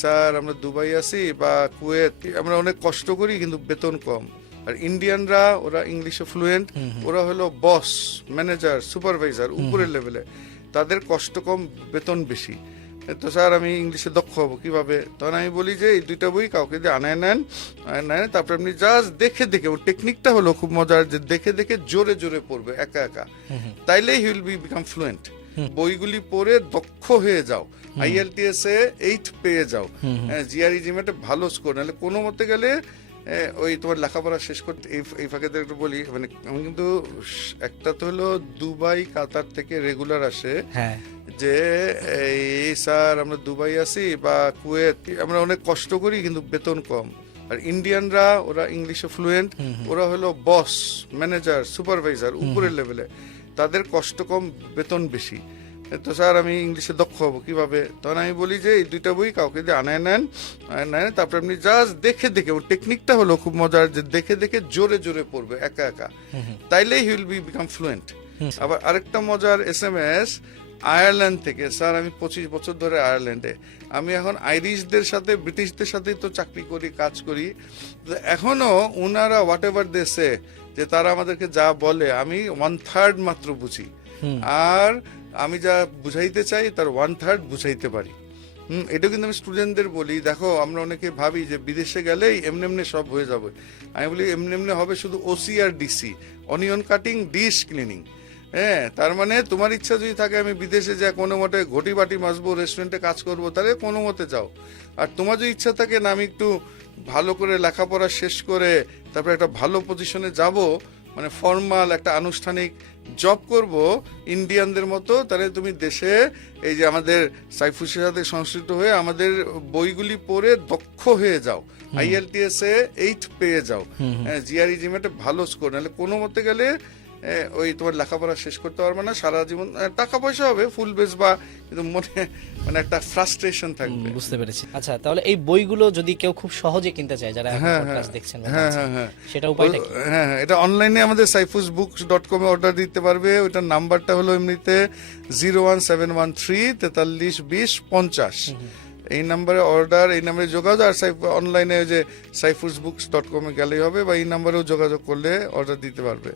Sir আমরা Dubai আছি বা কুয়েত আমরা অনেক কষ্ট করি কিন্তু বেতন কম। আর ইন্ডিয়ানরা ওরা ইংলিশে ফ্লুয়েন্ট ওরা হলো বস ম্যানেজার সুপারভাইজার উপরের লেভেলে তাদের কষ্ট কম বেতন বেশি। তো স্যার আমি ইংলিশে দক্ষ হব কীভাবে? তখন আমি বলি যে এই দুইটা বই কাউকে দিয়ে আনায় নেন আনায় নেন তারপরে আপনি জাস্ট দেখে দেখে। ওর টেকনিকটা হলো খুব মজার যে দেখে দেখে জোরে জোরে পড়বে একা একা। তাইলেই he will be become fluent বইগুলি পড়ে দক্ষ হয়ে যাও। আইএলটিএস এ এইট পেয়ে যাও। হ্যাঁ জিআরই জিমেটে ভালো স্কোর নাহলে কোনো মতে গেলে ওই তোমার লেখাপড়া শেষ করতে এই এই ফাঁকে একটু বলি মানে আমি কিন্তু একটা তো হলো দুবাই কাতার থেকে রেগুলার আসে হ্যাঁ। যে এই স্যার আমরা দুবাই আছি বা কুয়েত আমরা অনেক কষ্ট করি কিন্তু বেতন কম। আর ইন্ডিয়ানরা ওরা ইংলিশে ফ্লুয়েন্ট ওরা হলো বস ম্যানেজার সুপারভাইজার উপরের লেভেলে তাদের কষ্ট কম বেতন বেশি। তো স্যার আমি ইংলিশে দক্ষ হব কীভাবে? তখন আমি বলি যে এই দুইটা বই কাউকে দিয়ে আনায় নেন আনায় নেন তারপরে আপনি জাস্ট দেখে দেখে ওর টেকনিকটা হলো খুব মজার যে দেখে দেখে জোরে জোরে পড়বে একা একা। তাইলেই he will be become fluent আবার আরেকটা মজার এস এম এস আয়ারল্যান্ড থেকে স্যার আমি পঁচিশ বছর ধরে আয়ারল্যান্ডে। আমি এখন আইরিশদের সাথে ব্রিটিশদের সাথেই তো চাকরি করি কাজ করি। তো এখনও ওনারা হোয়াট এভার দেশে যে তারা আমাদেরকে যা বলে আমি ওয়ান থার্ড মাত্র বুঝি। আর আমি যা বুঝাইতে চাই তার ওয়ান থার্ড বুঝাইতে পারি। হুম এটা কিন্তু আমি স্টুডেন্টদের বলি দেখো আমরা অনেকে ভাবি যে বিদেশে গেলেই এমনি এমনি সব হয়ে যাবে। আমি বলি এমনি এমনি হবে শুধু ওসি আর DC onion cutting dish cleaning হ্যাঁ তার মানে তোমার ইচ্ছা যদি থাকে আমি বিদেশে যা কোনো মতে ঘটি বাটি মাজবো রেস্টুরেন্টে কাজ করব তাহলে কোনো মতে যাও। আর তোমার যদি ইচ্ছা থাকে না আমি একটু ভালো করে লেখাপড়া শেষ করে তারপরে একটা ভালো পজিশনে যাব মানে ফর্মাল একটা আনুষ্ঠানিক জব করব ইন্ডিয়ানদের মতো তাহলে তুমি দেশে এই যে আমাদের সাইফুসের সাথে সংশ্লিষ্ট হয়ে আমাদের বইগুলি পড়ে দক্ষ হয়ে যাও। আইএলটিএস এ এইট পেয়ে যাও। হ্যাঁ জিআরই জিমেটে ভালো স্কোর নাহলে কোনো মতে গেলে ওই তোমার লেখাপড়া শেষ করতে পারবে না সারা জীবন টাকা পয়সা হবে ফুল বেস বা কিন্তু মনে মানে একটা ফ্রাস্ট্রেশন থাকবে। বুঝতে পেরেছি। আচ্ছা তাহলে এই বইগুলো যদি কেউ খুব সহজে কিনতে চায় যারা এখন হ্যাঁ, হ্যাঁ। দেখছেন হ্যাঁ, হ্যাঁ, হ্যাঁ। সেটা উপায়টা কি? হ্যাঁ হ্যাঁ এটা অনলাইনে আমাদের সাইফুস বুকস ডট কমে অর্ডার দিতে পারবে। ওইটার নাম্বারটা হলো এমনিতে zero one seven one three তেতাল্লিশ বিশ পঞ্চাশ। এই নাম্বারে অর্ডার এই নাম্বারে যোগাযোগ, আর অনলাইনে যে সাইফুস বুকস ডট কমে গেলেই হবে, বা এই নাম্বারেও যোগাযোগ করলে অর্ডার দিতে পারবে।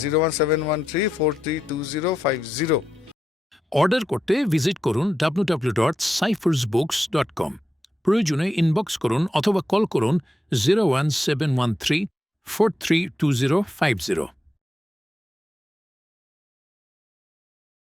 Zero one seven one three four three two zero five zero order করতে ভিজিট করুন www.cyphersbooks.com প্রয়োজনে ইনবক্স করুন অথবা কল করুন zero one seven one three four three two zero five zero